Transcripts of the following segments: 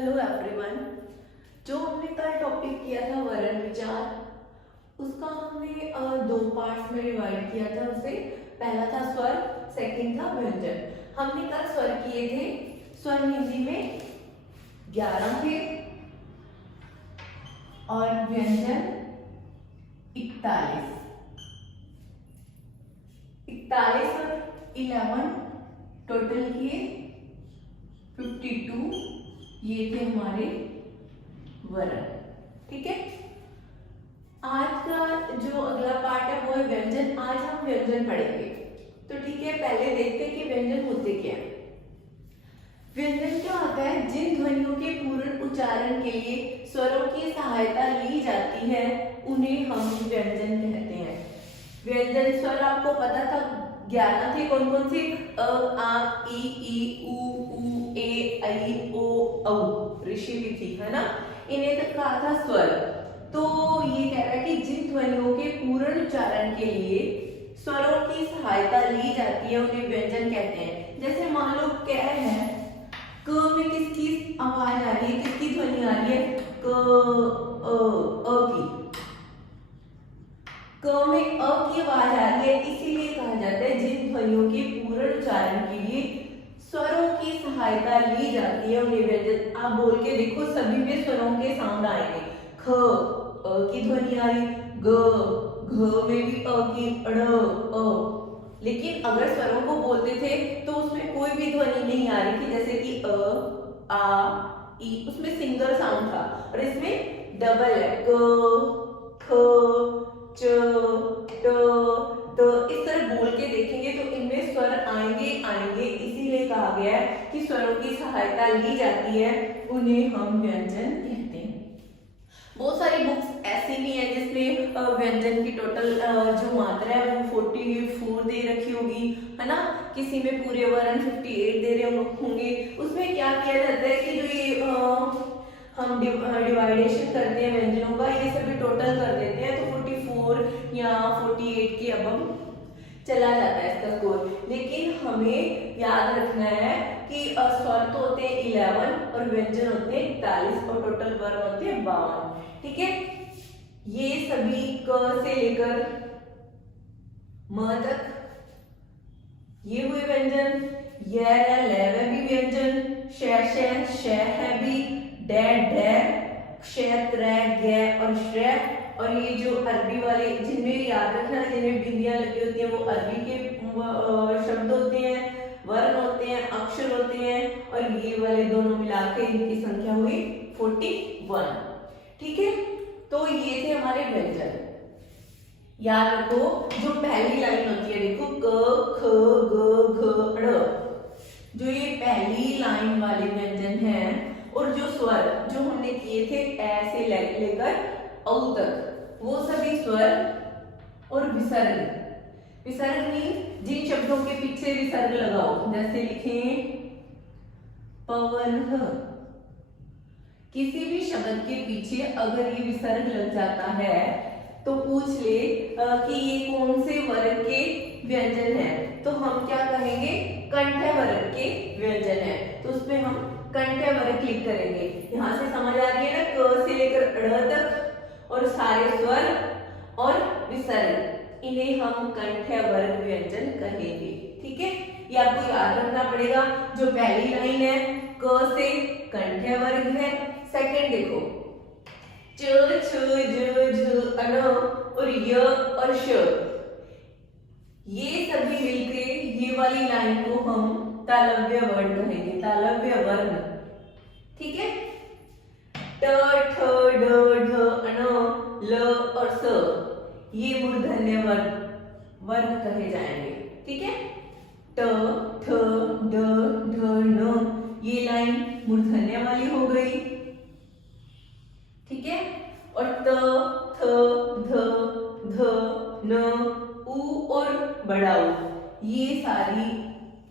Hello everyone. जो हमने कल टॉपिक किया था वर्ण विचार, उसका हमने दो पार्ट्स में डिवाइड किया था। उसे पहला था स्वर, सेकंड था व्यंजन। हमने कल स्वर किए थे। स्वर हिंदी में 11 थे और व्यंजन 41 और 11 टोटल किए 52। ये थे हमारे वर्ण। ठीक है, आज का जो अगला पार्ट है वो है व्यंजन। आज हम व्यंजन पढ़ेंगे। तो ठीक है, पहले देखते हैं कि व्यंजन होते क्या है। व्यंजन क्या होता है? जिन ध्वनियों के पूर्ण उच्चारण के लिए स्वरों की सहायता ली जाती है उन्हें हम व्यंजन कहते हैं। व्यंजन स्वर आपको पता था 11 थे। कौन कौन से? अ, आ, ई, उ, ए, ऐ, ओ, औ। ऋषि भी थी, है ना। इन्हें तक कहा था स्वर। तो ये कह रहा है कि जिन ध्वनियों के पूर्ण उच्चारण के लिए स्वरों की सहायता ली जाती है उन्हें व्यंजन कहते हैं। जैसे मान लो क है, क में किसकी आवाज आ रही है, किसकी ध्वनि आ रही है? क, अ की। क में अ की आवाज आ रही है, इसीलिए कहा जाता है जिन ध्वनियों के पूर्ण उच्चारण के लिए स्वरों की सहायता ली जाती है उन्हें व्यंजन। आप बोल के देखो, सभी में स्वरों के साउंड आएंगे। ख, अ की ध्वनि आ रही, ग, घ में भी अ की, ड़, अ। लेकिन अगर स्वरों को बोलते थे तो उसमें कोई भी ध्वनि नहीं आ रही थी, जैसे कि अ, आ, ई, उसमें सिंगल साउंड था। और इसमें डबल है, क, ख, च, ट, त। इस तरह बोल के देखेंगे तो इनमें स्वर आएंगे। इसीलिए कहा गया है कि स्वरों की सहायता ली जाती है उन्हें हम व्यंजन कहते हैं। बहुत सारी बुक्स ऐसी भी हैं जिसमें व्यंजन की टोटल जो मात्रा है वो 44 दे रखी होगी, है ना। किसी में पूरे वर्ण 58 दे रहे होंगे। उसमें क्या किया जाता है कि जो ये हम डिवाइडेशन करते हैं व्यंजनों का, ये सभी टोटल कर देते हैं तो 44 या 48 के अब हम चला जाता है इसका स्कोर। लेकिन हमें याद रखना है कि स्वर तो होते हैं 11 और व्यंजन होते हैं 41 और टोटल वर्ण होते हैं 52। ठीक है, ये सभी क से लेकर म तक ये हुए व्यंजन। यह भी व्यंजन। श है भी, डै डै, क्ष त्रै ग और श्र। और ये जो अरबी वाले, जिनमें याद रखना है जिनमें बिंदियां लगी होती हैं वो अरबी के शब्द होते हैं, वर्ण होते हैं, अक्षर होते हैं। और ये वाले दोनों मिला के इनकी संख्या हुई 41। ठीक है, तो ये थे हमारे व्यंजन। याद रखो, जो पहली लाइन होती है, देखो क, ख, ग, घ, ड़, जो ये पहली लाइन वाले व्यंजन हैं। और जो स्वर जो हमने किए थे ऐसे लेकर औ तक, वो सभी स्वर और विसर्ग। विसर्ग मीन्स जिन शब्दों के पीछे विसर्ग लगाओ, जैसे लिखें पवन। किसी भी शब्द के पीछे अगर ये विसर्ग लग जाता है तो पूछ ले कि ये कौन से वर्ग के व्यंजन है, तो हम क्या कहेंगे? कंठ वर्ग के व्यंजन है। तो उसमें हम कंठ वर्ग क्लिक करेंगे। यहां से समझ आ रही है ना, क से लेकर ड़ तक और सारे स्वर और विसर्ग, इन्हें हम कंठ वर्ग व्यंजन कहेंगे। ठीक है, ये आपको याद रखना पड़ेगा। जो पहली लाइन है क से कंठ वर्ग है। सेकंड देखो च, छ, ज, झ, अण और य और श, ये सभी मिलके ये वाली लाइन को हम तालव्य वर्ण कहेंगे, तालव्य वर्ण। ठीक है, ट, ठ, ड, ढ, अण, ल और स, ये मूर्धन्य वर्ण कहे जाएंगे। ठीक है, ट, ठ, ड, ढ, न, ये लाइन मूर्धन्य वाली हो गई। ठीक है, और त, थ, ध, ध, न, उ और बड़ा उ, ये सारी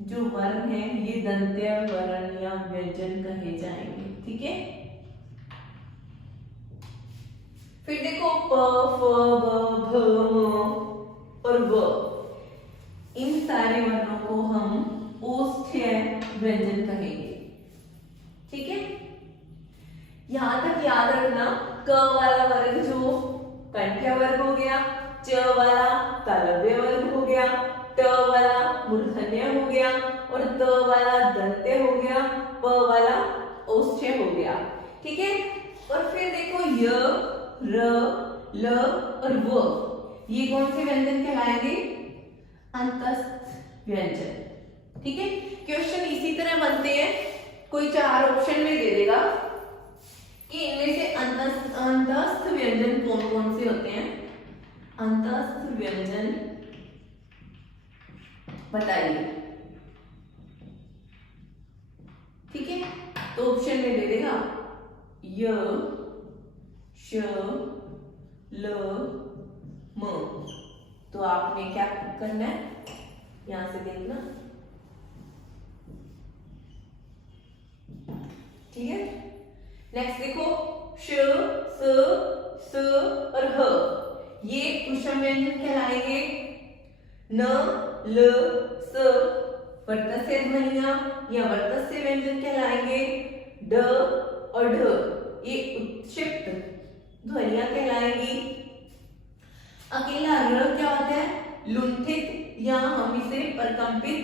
जो वर्ण है ये दंत्य वर्ण या व्यंजन कहे जाएंगे। ठीक है, फिर देखो प, फ, ब, भ, म और व, इन सारे वर्णों को हम ओष्ठ्य व्यंजन कहेंगे। ठीक है, यहाँ तक याद रखना, क वाला वर्ग जो कंठ्य वर्ग हो गया, च वाला तालव्य वर्ग हो गया, ट वाला मूर्धन्य हो गया और त वाला दंत्य हो गया, प वाला औष्ठ्य हो गया। ठीक है, और फिर देखो य, र, ल और व, ये कौन से व्यंजन कहलाएंगे? अंतस्थ व्यंजन। ठीक है, क्वेश्चन इसी तरह बनते हैं, कोई 4 ऑप्शन में दे देगा कि इनमें से अंतस्थ व्यंजन कौन कौन से होते हैं। अंतस्थ व्यंजन बताइए। ठीक है, तो ऑप्शन में दे देगा य, श, ल, म। तो आपने क्या करना है, यहां से देखना। ठीक है, नेक्स्ट देखो श, स और ह, ये पुष्प व्यंजन कहलाएंगे। न, ल, स वर्तस्य ध्वनियां या वर्तस्य व्यंजन कहलाएंगे। ड और ढ ये उत्क्षिप्त ध्वनियां कहलाएंगी। अकेला र क्या होता है? लुंठित या हम इसे प्रकंपित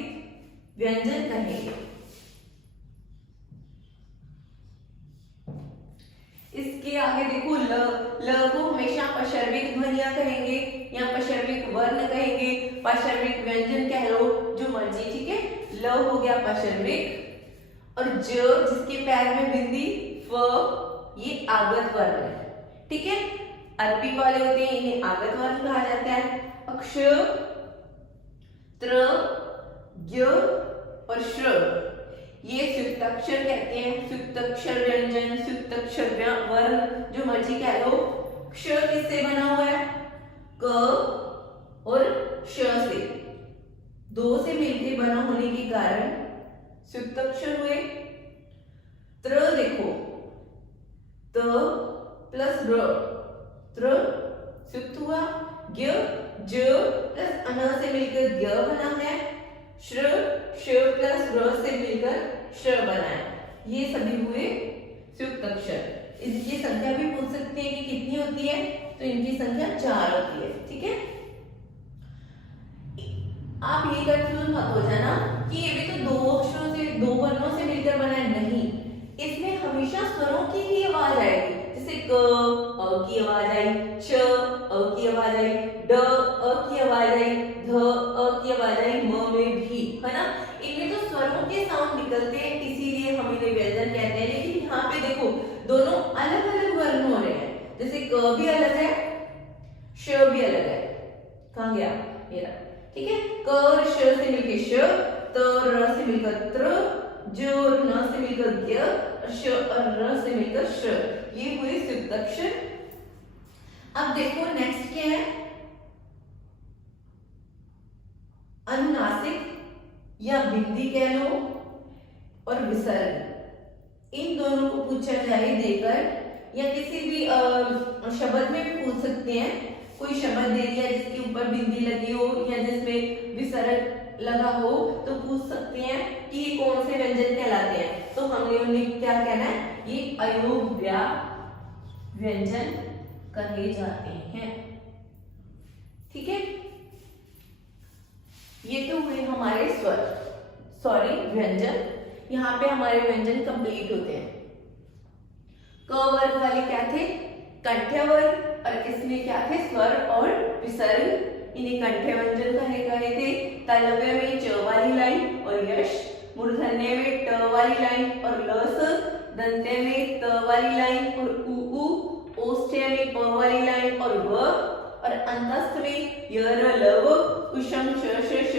व्यंजन कहेंगे। इसके आगे देखो ल को हमेशा पशर्विक ध्वनियां कहेंगे या पशर्विक वर्ण कहेंगे, पशर्विक व्यंजन कह लो, जो मर्जी। ठीक है, ल हो गया पशर्विक और ज जिसके पैर में बिंदी, फ ये आगत वर्ण है। ठीक है, अरबी वाले होते हैं, इन्हें आगत वर्ण कहा जाता है। अक्ष, त्र, य और श्र ये सुक्ताक्षर कहते हैं। सुक्ताक्षर व्यंजन, सुक्ताक्षर वर्ण जो मर्जी कह लो। क्ष किससे बना हुआ है? क और श से, दो से मिलकर बना होने के कारण सुक्ताक्षर हुए। त्र देखो, त प्लस र, त्र सुक्त हुआ। य, ज प्लस अन से मिलकर य बना है। श्र, श प्लस र से मिलकर श्र बना है। ये सभी हुए सुक्त अक्षर। इनकी संख्या भी पूछ सकते हैं कि कितनी होती है, तो इनकी संख्या 4 होती है। ठीक है, आप ये कंफ्यूज मत हो जाना कि ये भी तो 2 अक्षरों से, 2 वर्णों से मिलकर बना है। नहीं, इसमें हमेशा स्वरों की ही आवाज आएगी। जैसे क, अ की आवाज आई, च, अ की आवाज आई, ड, अ की आवाज आई, ध, अ की आवाज आई, म में भी, है ना। इनमें तो स्वरों के साउंड निकलते हैं, इसीलिए हम इन्हें व्यंजन कहते हैं। लेकिन यहाँ पे देखो दोनों अलग अलग वर्ण हो रहे हैं। जैसे क भी अलग है, श भी अलग है। कहाँ गया मेरा? ठीक है, क और श से मिलकर श, त और र से मिलकर त्र, ज और न से मिलकर ज्ञ, श और र से मिलकर श, ये हुए सुक्त अक्षर। अब देखो नेक्स्ट क्या है? अनुनासिक या बिंदी कह लो और विसर्ग, इन दोनों को पूछा जाए देकर या किसी भी शब्द में भी पूछ सकते हैं। कोई शब्द दे दिया जिसके ऊपर बिंदी लगी हो या जिसमें विसर्ग लगा हो, तो पूछ सकते हैं कि ये कौन से व्यंजन कहलाते हैं। तो हमने उन्हें क्या कहना है? ये अयोग्य व्यंजन कहे जाते हैं। ठीक है, ये तो हुए हमारे स्वर, सॉरी व्यंजन। यहाँ पे हमारे व्यंजन कंप्लीट होते हैं। क वर्ग वाले क्या थे? कंठ्य वर्ग। और इसमें क्या थे? स्वर और विसर्ग, इन्हें कंठ्य व्यंजन कहे गए थे। तालव्य में च वाली लाइन और यश, मूर्धन्य में ट वाली लाइन और लस, दंत्य में त वाली लाइन और उ, औष्ठ्य में प वाली लाइन और व, और अंतस्थ में य, र, लव, कुशम श, श, श,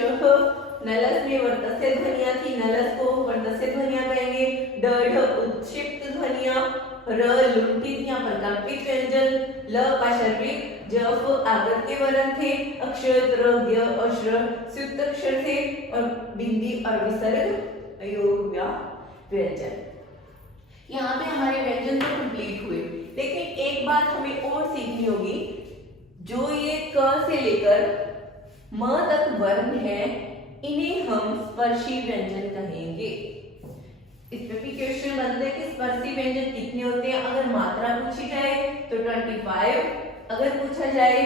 नलस में वर्तस्य ध्वनियां थी, नलस को वर्तस्य ध्वनियां कहेंगे। ड, ढ उत्क्षिप्त ध्वनियां, र लुंठित या प्रकंपित व्यंजन, ल पाशर्विक, ज फ आगत के वर्ण थे, अक्षर त्र, ज्ञ और श्र सुक्त अक्षर थे और बिंदी और विसर्ग अयोग्य व्यंजन। यहाँ पे हमारे व्यंजन तो कंप्लीट हुए, लेकिन एक बात हमें और सीखनी होगी। जो ये क से लेकर म तक वर्ण है, इन्हें हम स्पर्शी व्यंजन कहेंगे। इस पे भी क्वेश्चन बनते हैं कि स्पर्शी व्यंजन कितने होते हैं। अगर मात्रा पूछी जाए तो 25, अगर पूछा जाए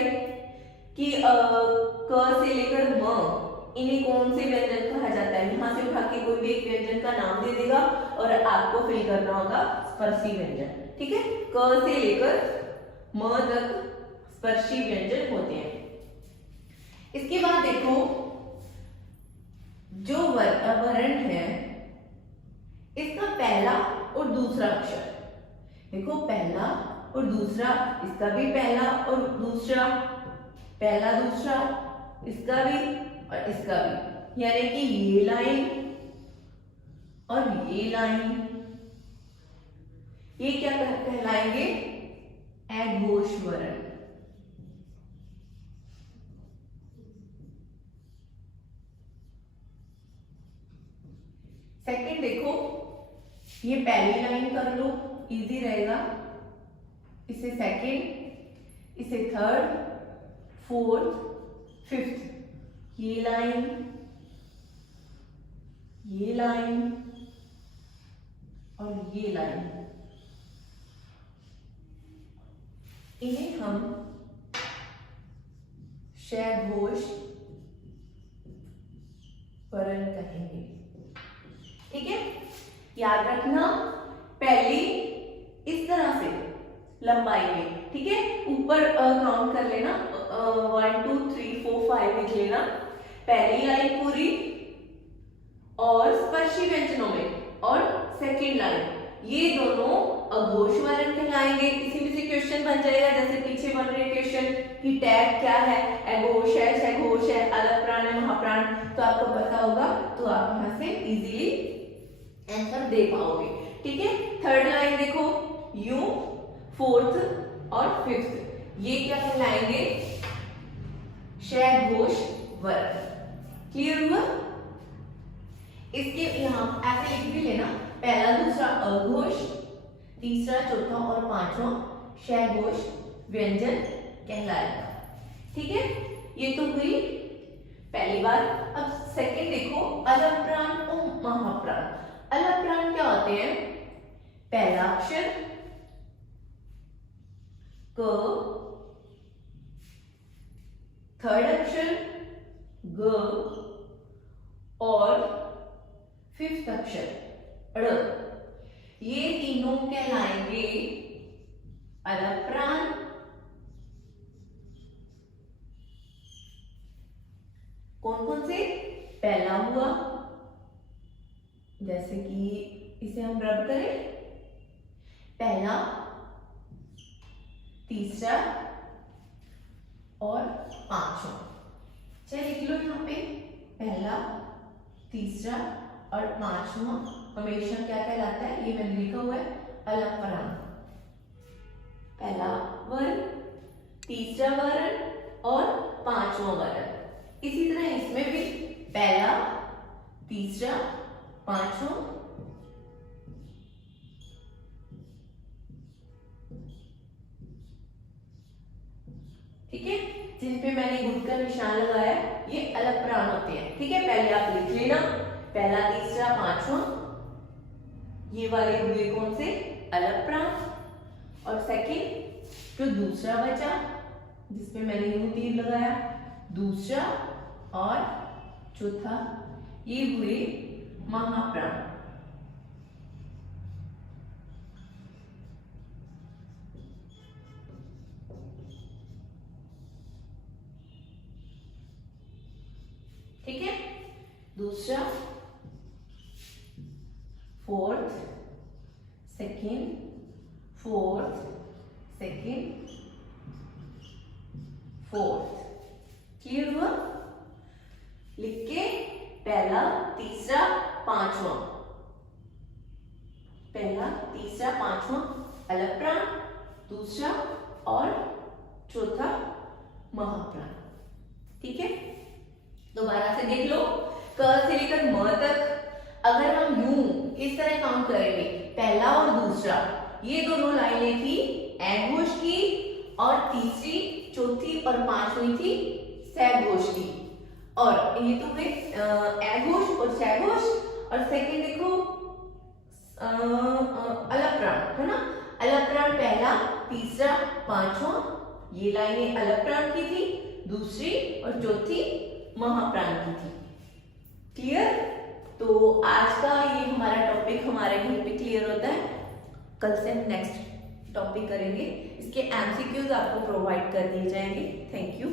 कि क से लेकर म इन्हें कौन से व्यंजन कहा जाता है, यहाँ से उठा के कोई भी एक व्यंजन का नाम दे देगा और आपको फिल करना होगा स्पर्शी व्यंजन। ठीक है, क से लेकर म तक स्पर्शी व्यंजन होते हैं। इसके बाद देखो जो वर्ण है इसका पहला और दूसरा अक्षर, देखो पहला और दूसरा, इसका भी पहला और दूसरा, पहला दूसरा, इसका भी और इसका भी, यानी कि ये लाइन और ये लाइन, ये क्या कहलाएंगे, अघोष वर्ण। सेकंड देखो, ये पहली लाइन कर लो, इजी रहेगा, इसे सेकंड, इसे थर्ड, फोर्थ, फिफ्थ, ये लाइन, ये लाइन और ये लाइन, इन्हें हम शघोष वर्ण कहेंगे। ठीक है, याद रखना, पहली इस तरह से लंबाई में, ठीक है, ऊपर काउंट कर लेना, 1 2 3 4 5 लिख लेना, पहली लाइन पूरी और स्पर्शी व्यंजनों में, और सेकंड लाइन, ये दोनों अघोष वर्ण कहलाएंगे। किसी भी से क्वेश्चन बन जाएगा, जैसे पीछे बन रहे क्वेश्चन कि टैग क्या है, अघोष है, सघोष है, अलग प्राण है, महाप्राण, तो आपको पता होगा, तो आप यहां से इजीली आंसर दे पाओगे। ठीक है, थर्ड लाइन देखो, यू, फोर्थ और फिफ्थ, ये क्या कहलाएंगे, शघोष वर्ण। क्लियर हुआ? इसके यहां ऐसे लिख भी लेना, पहला दूसरा अघोष, तीसरा चौथा और पांचवा शघोष व्यंजन कहलाएगा। ठीक है, ये तो हुई पहली बात। अब सेकंड देखो, अलप्राण और महाप्राण। अलप्राण क्या होते हैं, पहला अक्षर क, थर्ड अक्षर ग और फिफ्थ अक्षर ड़, ये तीनों कहलाएंगे अलप्राण। कौन कौन से, पहला हुआ, जैसे कि इसे हम रब करें, पहला, तीसरा और पांचवा। चलिए लिख लो यहाँ पे, पहला, तीसरा और पांचवा हमेशा क्या कहलाता है, ये मैंने लिखा हुआ है अलप्राण। पहला वर्ण, तीसरा वर्ण और पांचवा वर्ण। इसी तरह इसमें भी पहला, तीसरा, पांचवा, ठीक है, जिन पे मैंने गुण का निशान लगाया ये अलप्राण होते हैं। ठीक है, पहले आप लिख लेना, पहला, तीसरा, पांचवा, ये वाले हुए कौन से, अलप्राण। और सेकंड जो दूसरा बचा, जिसमें मैंने यूं तीर लगाया, दूसरा और चौथा, ये हुए महाप्राण। ठीक है, दूसरा, fourth, second, fourth, second, fourth. Clear हुआ? लिख के पहला, तीसरा, पांचवा, पहला, तीसरा, पांचवा अलप्राण, दूसरा और चौथा महाप्राण। ठीक है, दोबारा से देख लो, क से लेकर म तक अगर हम यूं इस तरह काउंट करेंगे, पहला और दूसरा, ये दोनों लाइनें थी अघोष की, और तीसरी, चौथी और पांचवी थी सघोष की। और ये तो हुए अघोष और सघोष। और सेकंड देखो अलग प्राण, है ना। अलग प्राण पहला, तीसरा, पांचवा, ये लाइनें अलग प्राण की थी, दूसरी और चौथी महाप्राण की थी। क्लियर? तो आज का ये हमारा टॉपिक हमारे घर पे क्लियर होता है। कल से हम नेक्स्ट टॉपिक करेंगे, इसके एमसीक्यूज आपको प्रोवाइड कर दिए जाएंगे। Thank you.